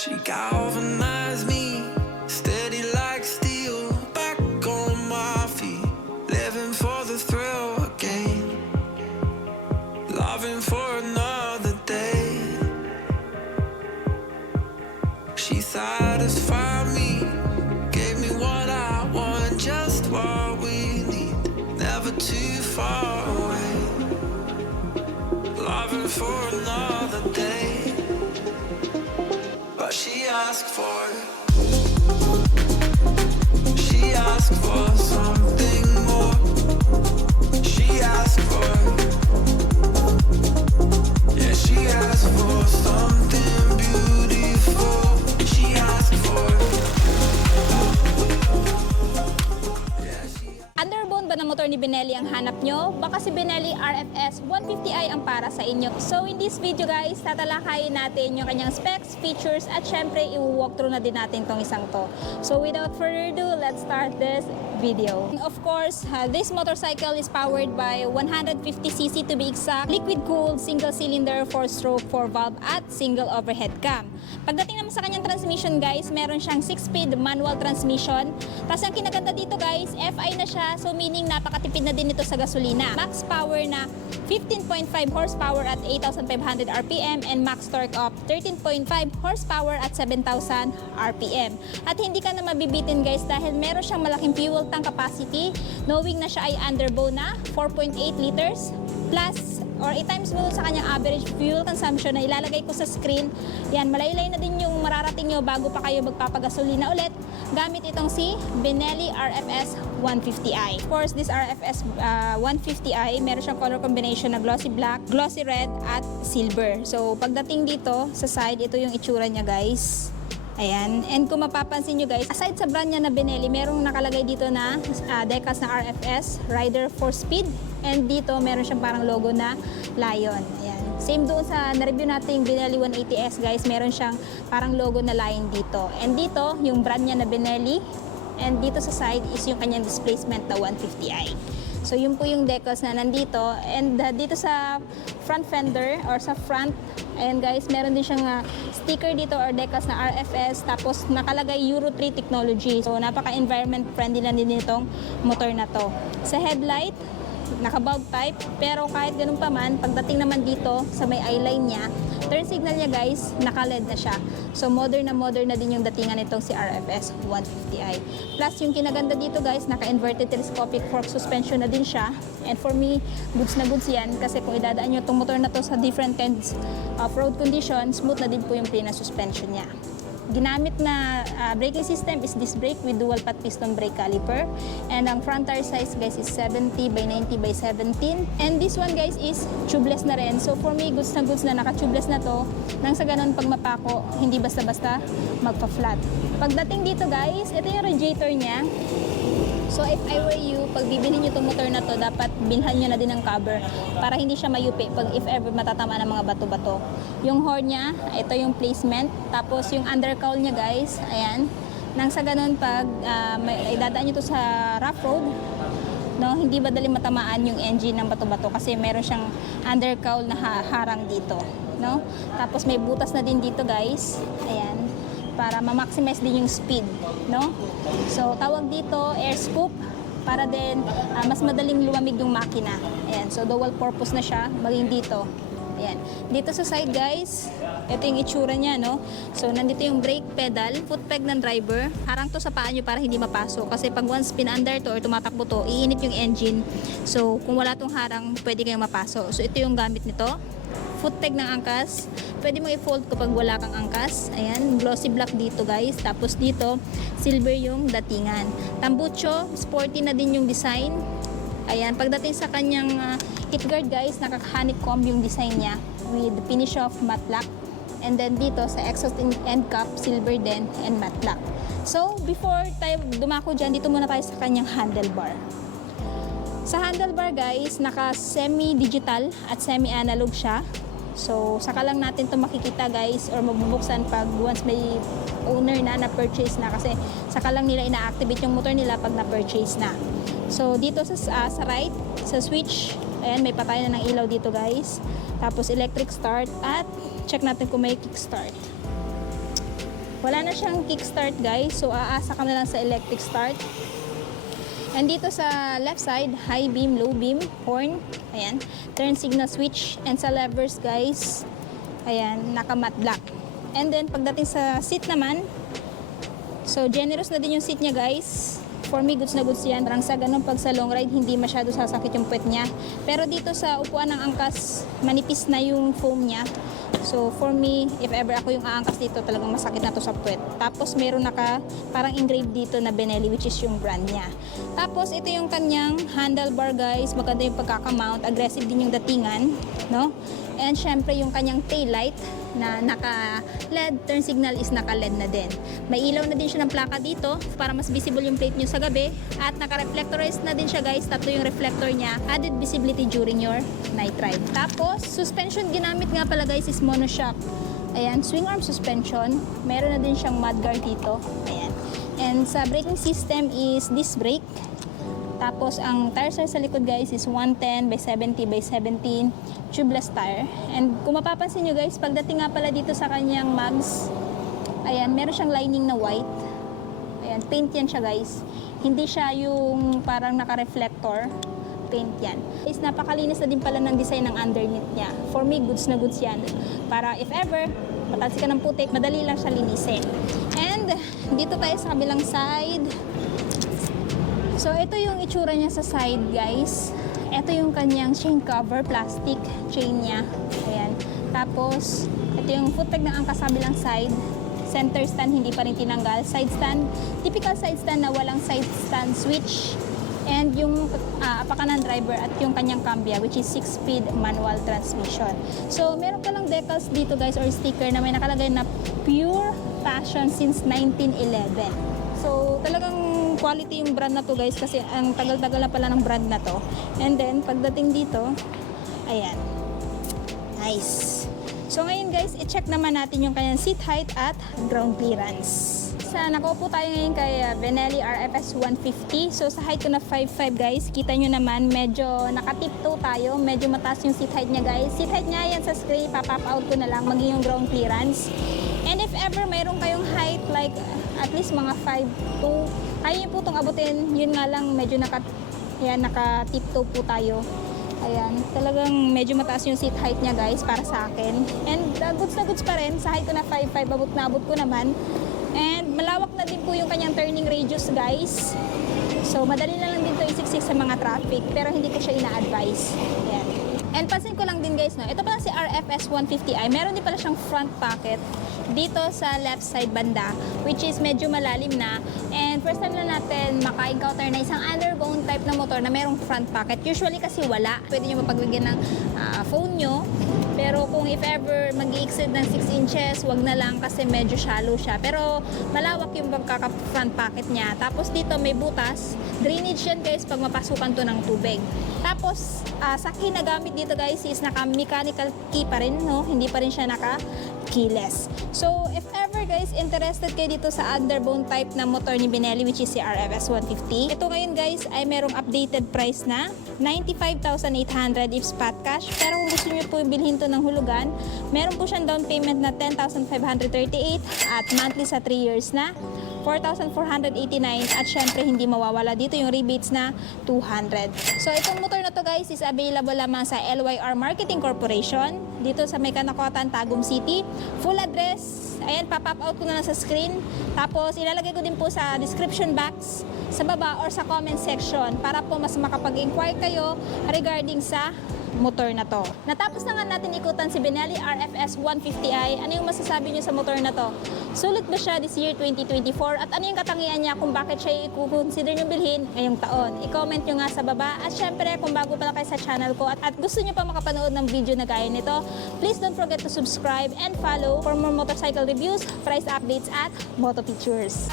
She galvanized me, steady like steel, back on my feet, living for the thrill again, loving for another day. She satisfied me, gave me what I want, just what we need, never too far away, loving for another day. But she asked for something more. She asked for, yeah, she asked for something beautiful. She asked for, yeah, Underbone ba na motor ni Benelli ang hanap nyo? Baka si Benelli RFS 150i ang para sa inyo. So in this video guys, tatalakayin natin yung kanyang specs, features, at syempre i-walkthrough na din natin tong isang to. So without further ado, let's start this video. Of course, this motorcycle is powered by 150cc to be exact, liquid-cooled, single-cylinder, 4-stroke, 4-valve, at single overhead cam. Pagdating naman sa kanyang transmission guys, meron siyang 6-speed manual transmission. Tapos ang kinaganda dito guys, FI na siya, so meaning napakatipid na din ito sa gasolina. Max power na 15.5 horsepower at 8,500 RPM and max torque of 13.5 horsepower at 7,000 RPM. At hindi ka na mabibitin guys dahil meron siyang malaking fuel tank capacity, knowing na siya ay underbone na 4.8 liters plus or i-times mo sa kanyang average fuel consumption na ilalagay ko sa screen. Yan, malaylay na din yung mararating nyo bago pa kayo magpapagasolina ulit gamit itong si Benelli RFS 150i. Of course, this RFS 150i, meron siyang color combination na glossy black, glossy red, at silver. So, pagdating dito sa side, ito yung itsura niya guys. Ayan. And kung mapapansin nyo guys, aside sa brand niya na Benelli, merong nakalagay dito na decals na RFS, Rider 4-speed. And dito, meron siyang parang logo na Lion. Ayan. Same doon sa na-review natin yung Benelli 180S guys, meron siyang parang logo na Lion dito. And dito, yung brand niya na Benelli. And dito sa side is yung kanyang displacement na 150i. So yun po yung decals na nandito. And dito sa front fender or sa front, ayan guys, meron din siyang sticker dito or decals na RFS, tapos nakalagay Euro 3 technology. So napaka-environment friendly lang din itong motor na to. Sa headlight, naka-bulb type, pero kahit ganun pa man, pagdating naman dito sa may eyeline niya, turn signal niya guys, naka-LED na siya. So modern na din yung datingan nitong si RFS 150i. Plus yung kinaganda dito guys, naka-inverted telescopic fork suspension na din siya. And for me, goods na goods yan kasi kung idadaan nyo itong motor na to sa different kinds of road conditions, smooth na din po yung plane na suspension niya. Ginamit na braking system is disc brake with dual path piston brake caliper. And ang front tire size guys is 70 by 90 by 17. And this one guys is tubeless na rin. So for me, goods na naka-tubeless na to. Nang sa ganun pag mapako, hindi basta-basta magpa-flat. Pagdating dito guys, ito yung radiator niya. So if I were you, pag bibili nyo itong motor na to, dapat bilhan nyo na din ng cover para hindi siya mayupi pag if ever matatama ng mga bato-bato. Yung horn niya, ito yung placement. Tapos yung undercowl niya guys, ayan. Nang sa ganun pag idadaan nyo to sa rough road, no, hindi madali matamaan yung engine ng bato-bato kasi meron siyang undercowl na harang dito. No? Tapos may butas na din dito guys, ayan, para ma-maximize din yung speed, no? So, tawag dito air scoop para din mas madaling lumamig yung makina. Ayan, so dual purpose na siya, maging dito. Ayan. Dito sa side guys, ito yung itsura niya, no? So, nandito yung brake pedal, foot peg ng driver. Harang to sa paa nyo para hindi mapasok. Kasi pag once pin-under to or tumatakbo to, iinit yung engine. So, kung wala tong harang, pwede kayong mapasok. So, ito yung gamit nito. Foot peg ng angkas. Pwede mo i-fold kapag wala kang angkas. Ayan, glossy black dito guys. Tapos dito, silver yung datingan. Tambucho, sporty na din yung design. Ayan, pagdating sa kanyang hit guard guys, nakaka-honeycomb yung design niya with finish of matte black. And then dito sa exhaust end cap, silver din and matte black. So, before tayo dumako dyan, dito muna tayo sa kanyang handlebar. Sa handlebar guys, naka semi-digital at semi-analog siya. So, saka lang natin to makikita guys or mabubuksan pag once may owner na na-purchase na kasi saka lang nila ina-activate yung motor nila pag na-purchase na. So, dito sa right, sa switch, ayan, may patay na ng ilaw dito guys. Tapos, electric start at check natin kung may kickstart. Wala na siyang kickstart guys, so aasa ka na lang sa electric start. And dito sa left side, high beam, low beam, horn, ayan, turn signal switch, and sa levers guys, ayan, naka matte black. And then pagdating sa seat naman, so generous na din yung seat niya guys. For me, goods na goods yan. Parang sa ganun, pag sa long ride, hindi masyado sasakit yung puwet niya. Pero dito sa upuan ng angkas, manipis na yung foam niya. So, for me, if ever ako yung aangkas dito, talagang masakit na to sa puwet. Tapos, meron parang engraved dito na Benelli, which is yung brand niya. Tapos, ito yung kanyang handlebar, guys. Maganda yung pagkakamount. Aggressive din yung datingan, no? And, syempre, yung kanyang taillight na naka-LED, turn signal is naka-LED na din. May ilaw na din siya ng plaka dito para mas visible yung plate nyo sa gabi. At naka-reflectorized na din siya guys. Tatlo yung reflector niya. Added visibility during your night ride. Tapos, suspension ginamit nga pala guys is monoshock. Ayan, swing arm suspension. Meron na din siyang mudguard dito. Ayan. And sa braking system is disc brake. Tapos, ang tire size sa likod guys is 110 by 70 by 17 tubeless tire. And kung mapapansin nyo guys, pagdating nga pala dito sa kanyang mags, ayan, meron siyang lining na white. Ayan, paint yan siya guys. Hindi siya yung parang naka-reflector. Paint yan. Is napakalinis na din pala ng design ng underneath niya. For me, goods na goods yan. Para if ever, matalsi ka ng putik, madali lang siya linisin. And, dito tayo sa kabilang side. So, ito yung itsura niya sa side, guys. Ito yung kanyang chain cover, plastic chain niya. Ayan. Tapos, ito yung footpeg ng angkas sa kabilang side. Center stand, hindi pa rin tinanggal. Side stand, typical side stand na walang side stand switch. And yung apakanan driver at yung kanyang cambia, which is 6-speed manual transmission. So, meron ka lang decals dito, guys, or sticker na may nakalagay na Pure Passion since 1911. So, talagang quality yung brand na to guys kasi ang tagal-tagal na pala ng brand na to. And then, pagdating dito, ayan. Nice. So, ngayon guys, i-check naman natin yung kanyang seat height at ground clearance. Nakaupo tayo ngayon kay Benelli RFS 150. So, sa height ko na 5'5 guys, kita nyo naman, medyo nakatiptoe tayo. Medyo mataas yung seat height niya guys. Seat height niya yan sa screen, papap out ko na lang, maging yung ground clearance. And if ever mayroon kayong height like at least mga 5'2", kaya nyo po itong abutin. Yun nga lang, medyo nakatiptoe po tayo. Ayan, talagang medyo mataas yung seat height niya guys para sa akin. And goods na goods pa rin. Sa height ko na 5'5", abot na abot ko naman. And malawak na din po yung kanyang turning radius guys. So madali na lang din to isiksik sa mga traffic, pero hindi ko siya ina-advise. Ayan. And pansin ko lang din guys, no, ito pala si RFS 150i, meron din pala siyang front pocket dito sa left side banda, which is medyo malalim na. And first time na natin maka-encounter na isang underbone type na motor na merong front pocket. Usually kasi wala. Pwede nyo mapaglagyan ng phone nyo. Pero kung if ever mag-i-exceed ng 6 inches, wag na lang kasi medyo shallow siya. Pero malawak yung pagkaka-front pocket niya. Tapos dito may butas. Drainage yan guys pag mapasukan to ng tubig. Tapos sa key na gamit dito guys is naka-mechanical key pa rin, no? Hindi pa rin siya naka-keyless. So if ever guys interested kayo dito sa underbone type na motor ni Benelli, which is si RFS 150, ito ngayon guys ay merong updated price na 95,800 if spot cash. Pero kung gusto nyo po bilhin to ng hulugan, meron po siyang down payment na 10,538 at monthly sa 3 years na 4,489 at syempre hindi mawawala dito yung rebates na 200. So itong motor na to guys is available lamang sa LYR Marketing Corporation dito sa May Kanakotan, Tagum City. Full address, ayan, pop-up out ko na lang sa screen. Tapos ilalagay ko din po sa description box sa baba or sa comment section para po mas makapag-inquire kayo regarding sa motor na to. Natapos na nga natin ikutan si Benelli RFS 150i. Ano yung masasabi niyo sa motor na to? Sulit ba siya this year 2024? At ano yung katangian niya kung bakit siya i-consider nyo bilhin ngayong taon? I-comment nyo nga sa baba. At syempre, kung bago pa lang kayo sa channel ko at gusto nyo pa makapanood ng video na gaya nito, please don't forget to subscribe and follow for more motorcycle reviews, price updates at moto pictures.